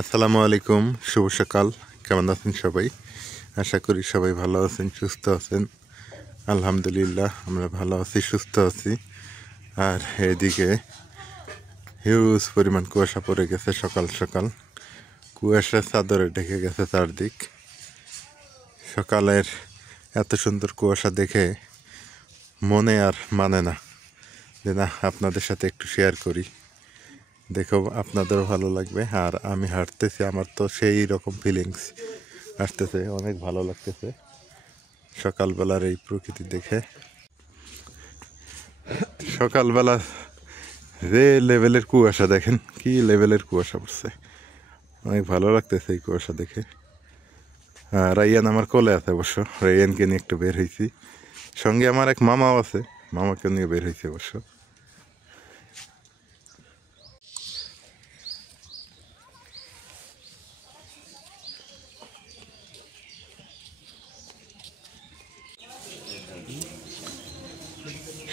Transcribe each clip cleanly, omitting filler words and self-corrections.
আসসালামু আলাইকুম, শুভ সকাল। কেমন আছেন সবাই? আশা করি সবাই ভালো আছেন, সুস্থ আছেন। আলহামদুলিল্লাহ আমরা ভালো আছি, সুস্থ আছি। আর এদিকে হিউজ পরিমাণ কুয়াশা পড়ে গেছে সকাল সকাল। কুয়াশার চাদরে ঢেকে গেছে চারদিক। সকালের এত সুন্দর কুয়াশা দেখে মনে আর মানে না যে না আপনাদের সাথে একটু শেয়ার করি, দেখো আপনাদেরও ভালো লাগবে। আর আমি হাঁটতেছি, আমার তো সেই রকম ফিলিংস আসতেছে, অনেক ভালো লাগতেছে সকালবেলার এই প্রকৃতি দেখে। সকালবেলা যে লেভেলের কুয়াশা দেখেন, কি লেভেলের কুয়াশা পড়ছে, অনেক ভালো লাগতেছে এই কুয়াশা দেখে। রাইয়ান আমার কোলে আছে অবশ্য, রাইয়ানকে নিয়ে একটু বের হয়েছি। সঙ্গে আমার এক মামাও আছে, মামাকে নিয়ে বের হয়েছি অবশ্য।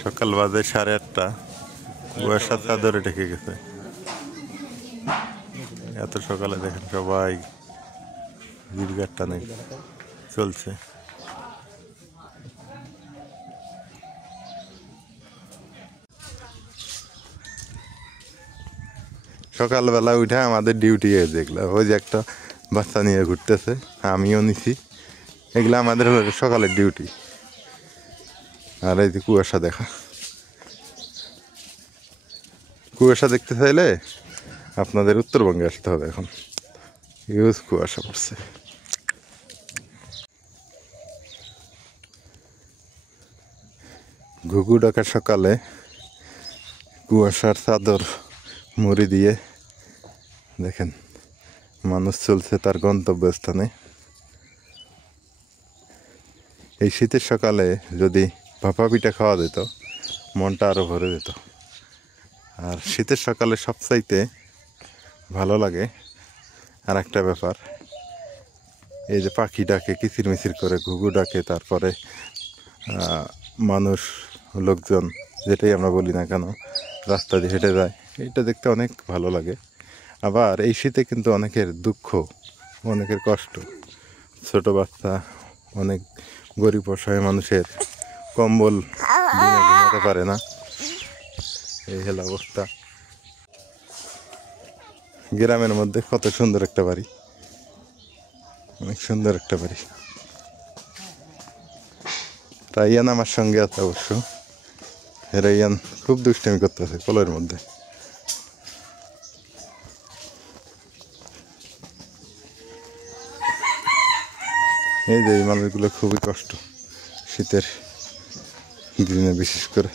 সকাল বাজে 8:30, কুয়াশার চাদরে ঢেকে গেছে। এত সকালে দেখেন সবাই গিরগার টানে চলছে। সকালবেলা উঠে আমাদের ডিউটি দেখলাম, ওই যে একটা বাচ্চা নিয়ে ঘুরতেছে, আমিও নিছি। এগুলো আমাদের সকালের ডিউটি। আর এই যে কুয়াশা দেখা, কুয়াশা দেখতে চাইলে আপনাদের উত্তরবঙ্গে আসতে হবে। এখন ইউজ কুয়াশা পড়ছে। ঘুঘু ডাকার সকালে কুয়াশার চাদর মুড়ি দিয়ে দেখেন মানুষ চলছে তার গন্তব্যস্থানে। এই শীতের সকালে যদি ভাপা পিঠা খাওয়া যেত, মনটা আরও ভরে যেত। আর শীতের সকালে সবচাইতে ভালো লাগে আর একটা ব্যাপার, এই যে পাখি ডাকে কিচিরমিচির করে, ঘুঘু ডাকে, তারপরে মানুষ লোকজন যেটাই আমরা বলি না কেন রাস্তা দিয়ে হেঁটে যায়, এটা দেখতে অনেক ভালো লাগে। আবার এই শীতে কিন্তু অনেকের দুঃখ, অনেকের কষ্ট, ছোট বাচ্চা, অনেক গরিব অসহায় মানুষের কম্বল দিনে ঘুমাতে পারে না, এই হলো অবস্থা। গ্রামের মধ্যে কত সুন্দর একটা বাড়ি, অনেক সুন্দর একটা বাড়ি। রাইয়ান আমার সঙ্গে আছে অবশ্য। রাইয়ান খুব দুষ্টামি করতেছে কোলের মধ্যে। এই যে এই মানুষগুলো খুবই কষ্ট শীতের দিনে বিশেষ করে।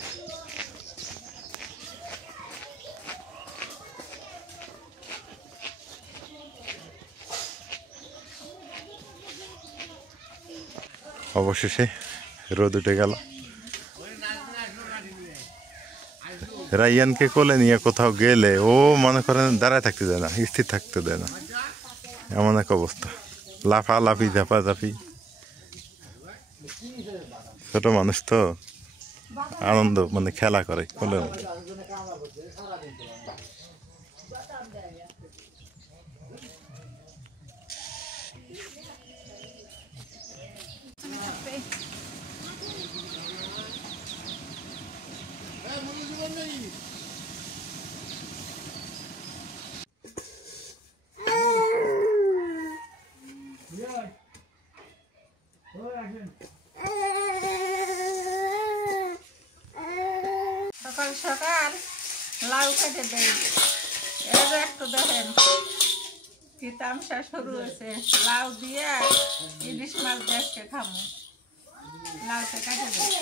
অবশেষে রোদ উঠে গেল। রাইয়ানকে কোলে নিয়ে কোথাও গেলে ও মনে করেন দাঁড়ায় থাকতে দেয় না, স্থির থাকতে দেয় না, এমন এক অবস্থা। লাফালাফি ঝাপাঝাপি, ছোট মানুষ তো আনন্দ মানে খেলা করে কোলের মধ্যে। সকাল সকাল লাউ কেটে দেয়, এই যে একটু দেখেন কি তামসা শুরু হয়েছে। লাউ দিয়ে ইলিশ মাছ দেখতে খামো, লাউটা কেটে দেয়।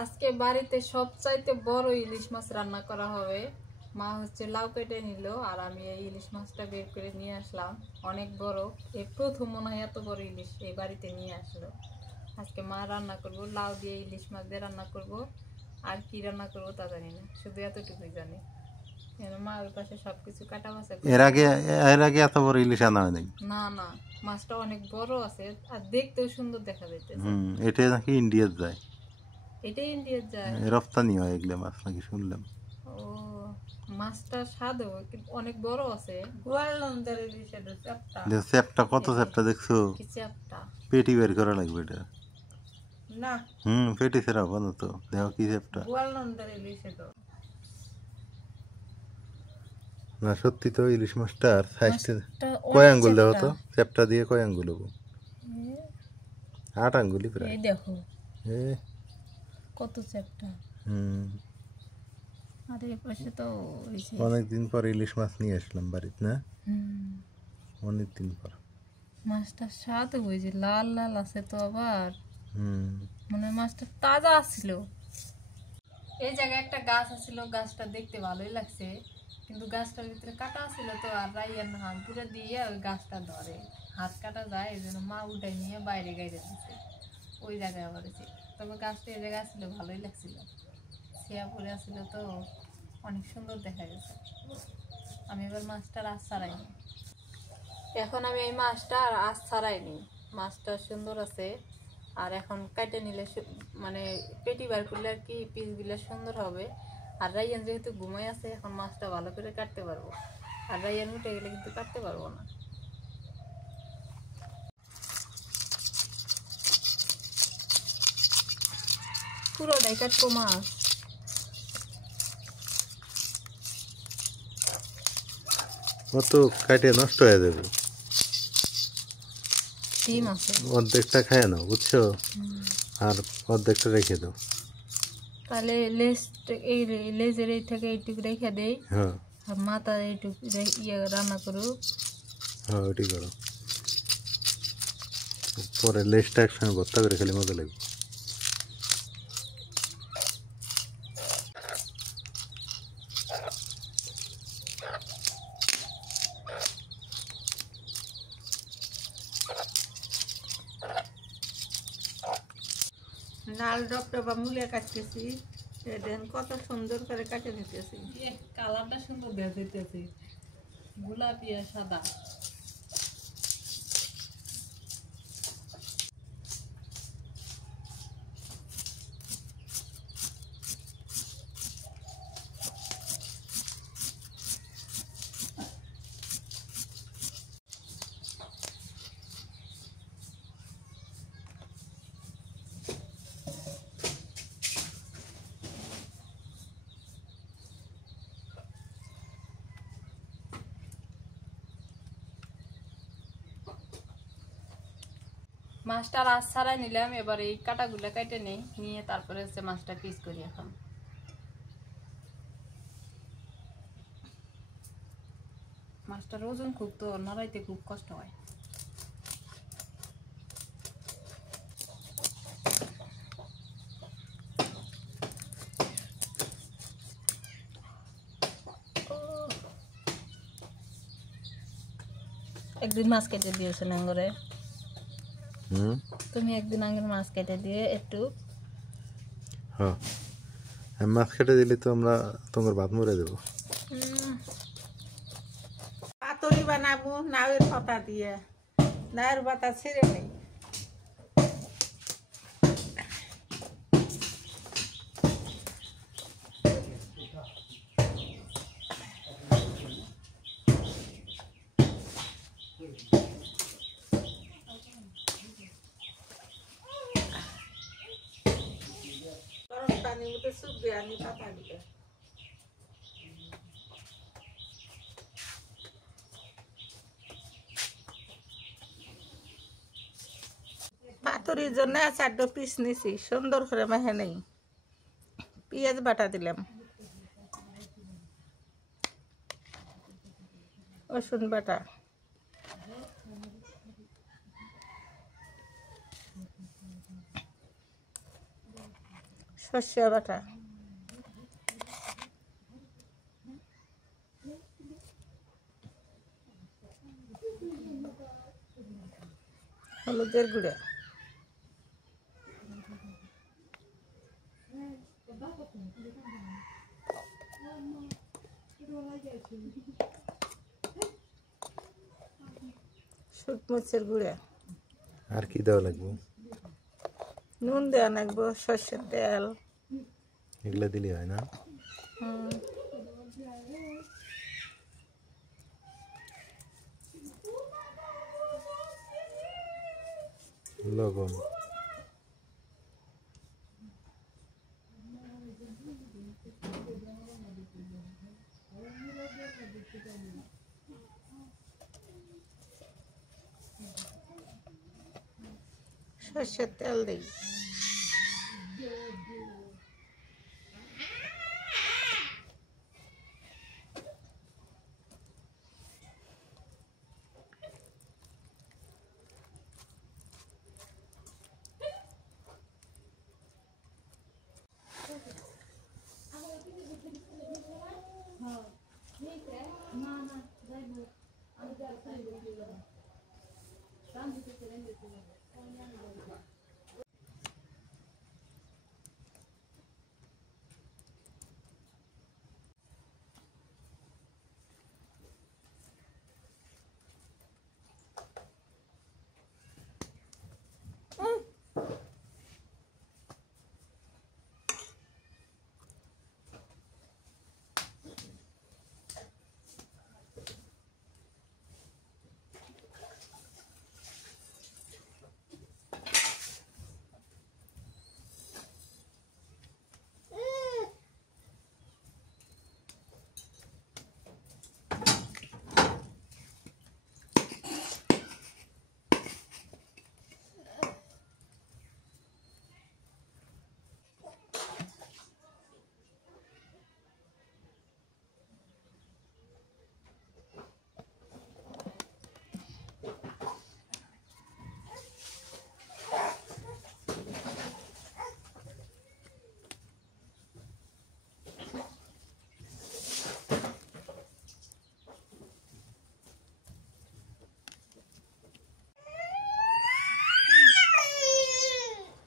আজকে বাড়িতে সবচাইতে বড় ইলিশ মাছ রান্না করা হবে। মা হচ্ছে লাউ কেটে নিল আর আমি এই ইলিশ মাছটা বের করে নিয়ে আসলাম। অনেক বড়, এই প্রথম মনে হয় এত বড় ইলিশ এই বাড়িতে নিয়ে আসলো। আজকে মা রান্না করব, লাউ দিয়ে ইলিশ মাছ দিয়ে রান্না করব। আর কি রান্না করবো তা জানি না, শুধু এতটুকুই জানি। মা ওই পাশে সবকিছু কাটা বাছা এর আগে এত বড় ইলিশ আনা হয় নাই। না না, মাছটা অনেক বড় আছে আর দেখতেও সুন্দর দেখা যাইতেছে। এটা নাকি ইন্ডিয়ার যায়, এটাই ইন্ডিয়ার যায়, রপ্তানি হয় এগুলো মাছ নাকি শুনলাম। ও মাছটা স্বাদ কিন্তু অনেক বড় আছে। গোয়ালন্দের ইলিশ এটা চ্যাপ্টা। চ্যাপটা কত চ্যাপটা দেখছো? কি চ্যাপ্টা? পেটি বের করা লাগবে এটা। না পেটি ছাড়া বলো তো, দেখো কি চ্যাপটা। গোয়ালন্দের ইলিশ এটা। না সত্যি তো ইলিশ মাছটার সাইজটা কয় আঙ্গুল দেখো তো, চ্যাপটা দিয়ে কয় আঙ্গুল হবো? 8 আঙ্গুলই প্রায়। এই দেখো এ কত চ্যাপ্টা। আর এই পাশে তো অনেকদিন পর ইলিশ মাছ নিয়ে আসলাম বাড়িতে, না অনেকদিন পর। মাছটা স্বাদ ওই যে লাল লাল আছে তো, আবার মানে মাছটা তাজা ছিল। এই জায়গায় একটা গাছ আছিল, গাছটা দেখতে ভালোই লাগছে, কিন্তু গাছটার ভিতরে কাটা ছিল তো, আর রাইয়ার হাত পুরো দিয়ে ওই গাছটা ধরে, হাত কাটা যায়, এই জন্য মা উঠাই নিয়ে বাইরে গাইতে দিচ্ছে ওই জায়গায় আবার। তবে গাছটা এই জায়গায় আসলে ভালোই লাগছিল, ছেয়া পড়ে আসছিল তো অনেক সুন্দর দেখা গেছে। আমি এবার মাছটার আশ ছাড়াইনি, এখন আমি এই মাছটা আর আশ ছাড়াইনি, মাছটা সুন্দর আছে। আর এখন কাটে নিলে মানে পেটি বার করলে আর কি পিসগুলো সুন্দর হবে। আর রাইয়ান যেহেতু ঘুমাই আছে, এখন মাছটা ভালো করে কাটতে পারবো, আর রাইয়ান উঠে গেলে কিন্তু কাটতে পারবো না। পুরোটাই কাটবো মাছ। ও তো কাটে নষ্ট হয়ে যাবে, ডিম আছে, অর্ধেকটা খায় নাও বুঝছো, আর অর্ধেকটা রেখে দাও। তাহলে এই লেজের এই থেকে এইটুকু রেখে দেই, হ্যাঁ আর মাথা এইটুকু রান্না করুক। হ্যাঁ ওইটি করো, পরে লেজটা একসঙ্গে ভর্তা করে খেলে মজা লাগবে। নাল ডবটা বা মূলে কাটতেছি, দেখেন কত সুন্দর করে কাটে নিতেছি। কালারটা সুন্দর দেখা যাইতেছে, গোলাপি আর সাদা। মাছটা আজ ছাড়াই নিলাম, এবার এই কাটাগুলো কেটে নেই, নিয়ে তারপরে হচ্ছে মাছটা পিস করি। এখন মাছটার ওজন খুব, তো নাড়াইতে খুব কষ্ট হয়। একদিন মাছ কেটে দিয়েছো নাঙ্গরে, তুমি একদিন আঙের মাছ কেটে দিয়ে একটু। হ্যাঁ মাছ কেটে দিলে তো আমরা তোমার ভাত মরে দেবো। পাতুরি বানাবো নাওয়ের পাতা দিয়ে, নাওয়ের পাতা ছিঁড়ে নেই। গরম পানির মধ্যে চুপবে আমি পাতা দিবে। পাতুরির জন্য 4টা পিস নিছি, সুন্দর করে মেখে নেই, পেঁয়াজ বাটা দিলাম, রসুন বাটা, সর্ষে বাটা, হলুদের গুঁড়া, শুকনো মরিচের গুঁড়া, আর কি দেওয়া লাগবে? নুন দেওয়া লাগবো, সর্ষের তেল। এগুলো দিলে হয় না? হুম, লবণ। সর্ষের তেল দিই।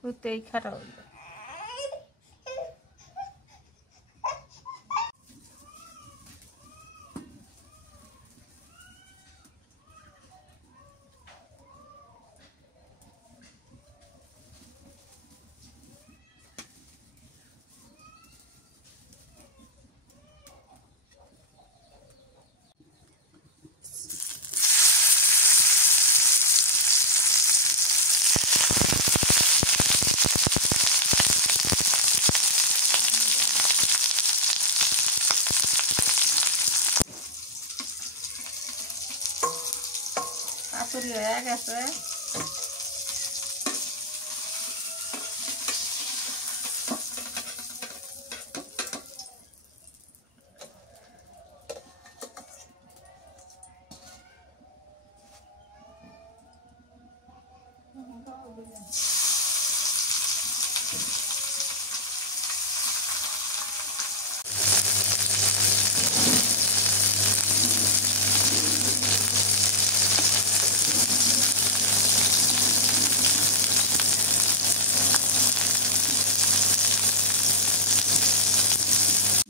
ওতেই খারাপ হলো। পাতুরি হয়ে গেছে।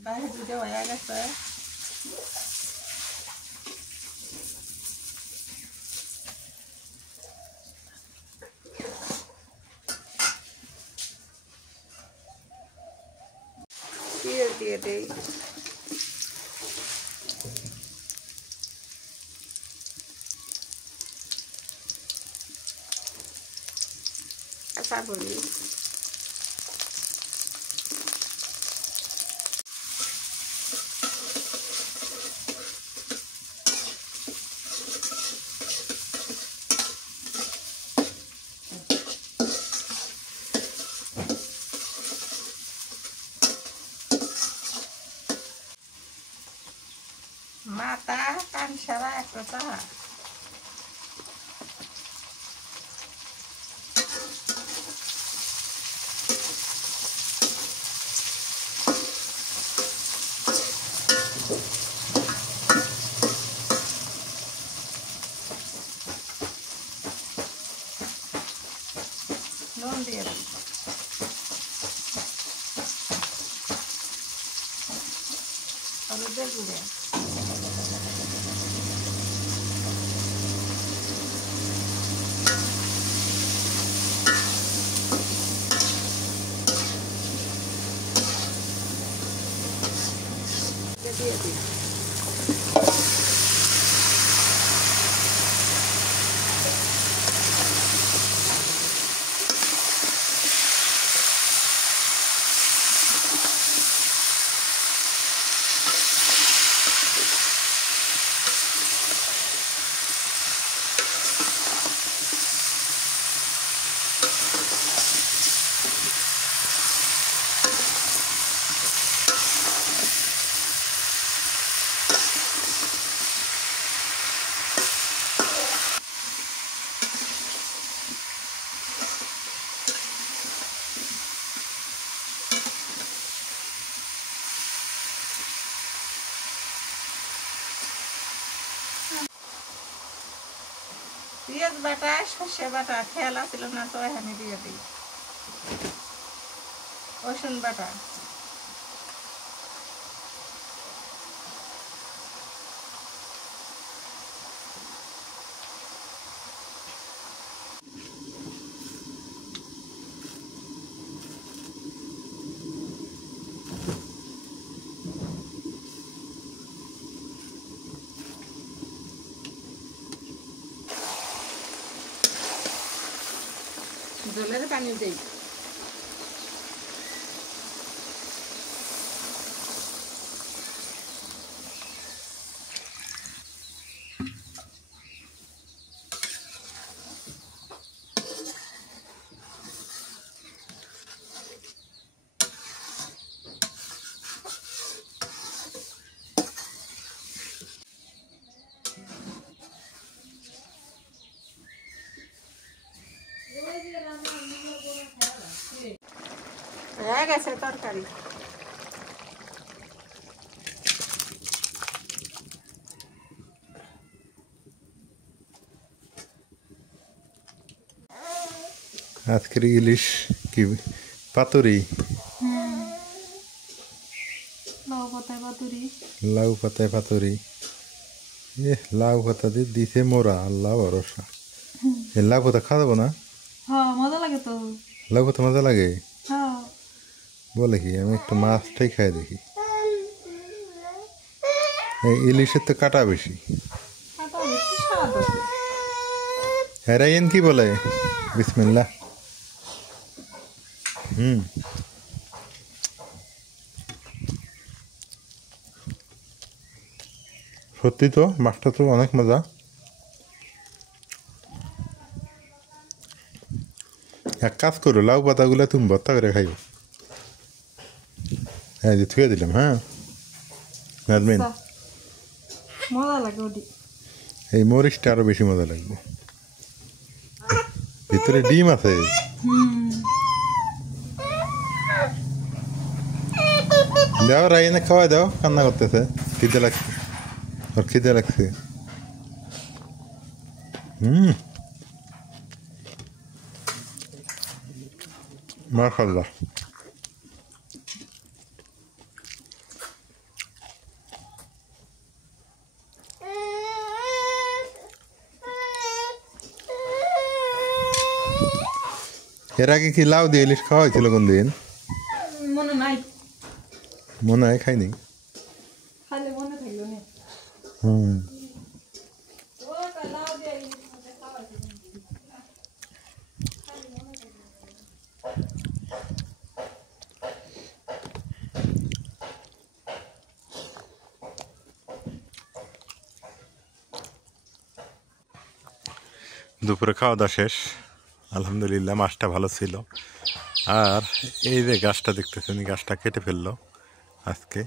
বাইরে দুটো হয়ে গেছে। পেঁয়াজ দিয়ে দেই। কাঁচা মরিচ, মাথা, কান সারা একটা তাহা। নুন দিয়ে দিই, হলুদের গুঁড়ো, দিয়ে দিই। পেঁয়াজ বাটা, সর্ষে বাটা খেয়াল আসছিল না তো এখানে দিয়ে দিই। রসুন বাটা, জলের পানি দিই। হয়ে গেছে তরকারি। আজকের ইলিশ কি পাতুরি, লাউ পাতায় পাতুরি। লাউ পাতায় পাতুরি। লাউ পাতা দিয়ে দিছে মোরা, আল্লাহ ভরসা। এই লাউ পাতা খাওয়া যাবো না? হ্যাঁ মজা লাগে তো। লাউ পাতা মজা লাগে হ্যাঁ বলে কি? আমি একটু মাছটাই খাই দেখি। এই ইলিশের তো কাটা বেশি। কাটা বেশি, স্বাদ আছে। রায়ন কি বলে? বিসমিল্লাহ। সত্যি তো মাছটা তো অনেক মজা। এক কাজ করো, লাউ পাতাগুলো তুমি ভর্তা করে খাইও। হ্যাঁ যে থুয়ে দিলাম। হ্যাঁ নাজমিন, মজা লাগে ওটি। এই মরিচটা আরো বেশি মজা লাগবে। ভিতরে ডিম আছে। দাও রায়নে খাওয়াই দাও, কান্না করতেছে, খিদে লাগছে, ওর খিদে লাগছে। মাশাআল্লাহ। এর আগে কি লাউ দিয়ে ইলিশ খাওয়া হয়েছিল কোন দিন? মনে নাই, মনে হয় খাইনি। খাইলে মনে থাকলো না। দুপুরে খাওয়া দাওয়া শেষ, আলহামদুলিল্লাহ মাছটা ভালো ছিল। আর এই যে গাছটা দেখতেছেন, এই গাছটা কেটে ফেললো আজকে।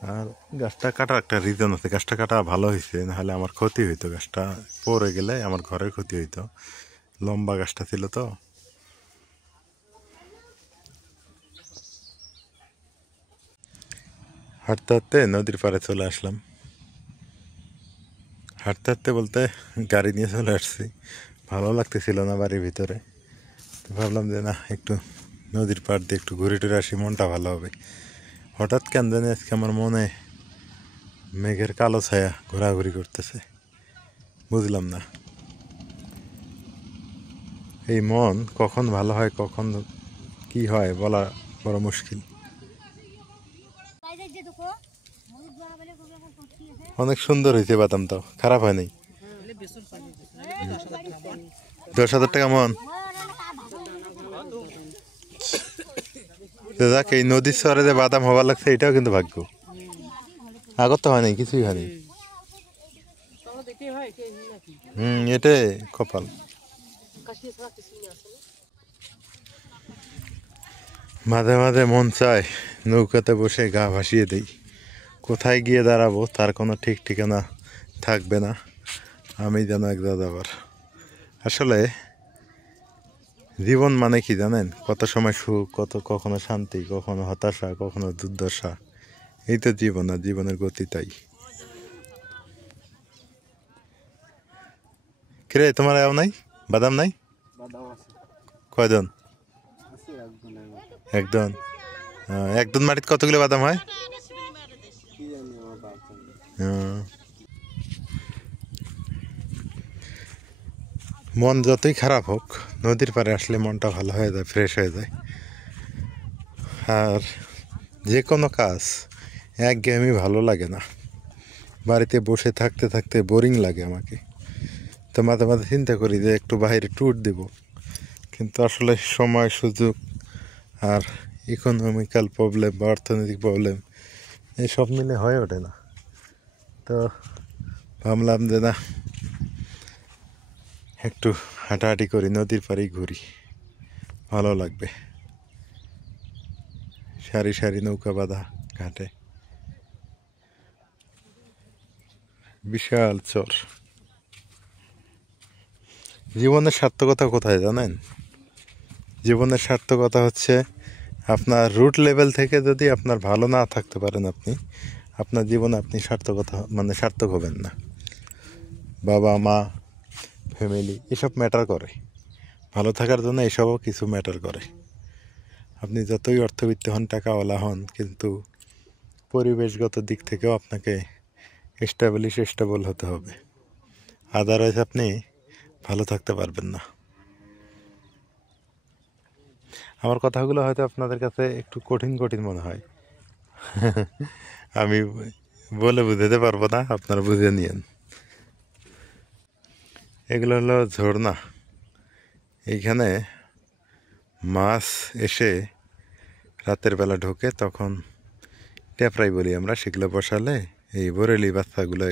আর গাছটা কাটার একটা রিজন আছে, গাছটা কাটা ভালো হয়েছে, নাহলে আমার ক্ষতি হইতো, গাছটা পড়ে গেলে আমার ঘরের ক্ষতি হইতো, লম্বা গাছটা ছিল তো। হাঁটতে হাঁটতে নদীর পাড়ে চলে আসলাম। হাঁটতে হাঁটতে বলতে গাড়ি নিয়ে চলে আসছি, ভালো লাগতেছিল না বাড়ির ভিতরে, তো ভাবলাম যে না একটু নদীর পাড় দিয়ে একটু ঘুরে টুরে আসি, মনটা ভালো হবে। হঠাৎ কেন জানি আজকে আমার মনে মেঘের কালো ছায়া ঘোরাঘুরি করতেছে, বুঝলাম না এই মন কখন ভালো হয় কখন কি হয় বলা বড় মুশকিল। অনেক সুন্দর হয়েছে বাদামটাও, খারাপ হয় নাই। 10,000 টাকা মন। দেখ এই নদীর চরে যে বাদাম হবার লাগছে এটাও কিন্তু ভাগ্য, আগত তো হয় নাই, কিছুই হয়নি। এটাই কপাল। মাঝে মাঝে মন চায় নৌকাতে বসে গা ভাসিয়ে দেই, কোথায় গিয়ে দাঁড়াবো তার কোনো ঠিক ঠিকানা থাকবে না, আমি যেন এক দাদাবার। আসলে জীবন মানে কি জানেন, কত সময় সুখ, কখনো শান্তি, কখনো হতাশা, কখনো দুর্দশা, এই তো জীবন, আর জীবনের গতি তাই। কিরে তোমার এও নাই বাদাম নাই? কয়জন? একজন। একজন মাটিতে কতগুলো বাদাম হয়? মন যতই খারাপ হোক নদীর পাড়ে আসলে মনটা ভালো হয়ে যায়, ফ্রেশ হয়ে যায়। আর যে কোনো কাজ একঘেয়েমি ভালো লাগে না, বাড়িতে বসে থাকতে থাকতে বোরিং লাগে আমাকে, তো মাঝে মাঝে চিন্তা করি যে একটু বাইরে ট্যুর দেব, কিন্তু আসলে সময় সুযোগ আর ইকোনমিক্যাল প্রবলেম বা অর্থনৈতিক প্রবলেম এইসব মিলে হয়ে ওঠে না। তো ভাবলাম যে না একটু হাঁটাহাঁটি করি, নদীর পাড়েই ঘুরি, ভালো লাগবে। সারি সারি নৌকা বাঁধা ঘাটে, বিশাল চর। জীবনের সার্থকতা কোথায় জানেন? জীবনের সার্থকতা হচ্ছে আপনার রুট লেভেল থেকে যদি আপনার ভালো না থাকতে পারেন আপনি, আপনার জীবনে আপনি সার্থকতা মানে সার্থক হবেন না। বাবা মা ফ্যামিলি এসব ম্যাটার করে, ভালো থাকার জন্য এসবও কিছু ম্যাটার করে। আপনি যতই অর্থবিত্ত হন, টাকাওয়ালা হন, কিন্তু পরিবেশগত দিক থেকেও আপনাকে স্টেবল হতে হবে, আদারওয়াইজ আপনি ভালো থাকতে পারবেন না। আমার কথাগুলো হয়তো আপনাদের কাছে একটু কঠিন কঠিন মনে হয়, আমি বলে বুঝাতে পারবো না, আপনারা বুঝে নিয়েন। এগুলো হলো ঝর্ণা, এইখানে মাছ এসে রাতের বেলা ঢোকে, তখন ট্যাপরাই বলি আমরা, সেগুলো বসালে এই বরেলি বাচ্চাগুলো,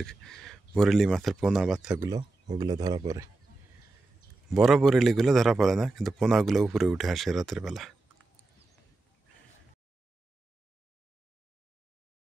বরেলি মাছের পোনা বাচ্চাগুলো ওগুলো ধরা পড়ে। বড় বরেলিগুলো ধরা পড়ে না, কিন্তু পোনাগুলো উপরে উঠে আসে রাতের বেলা।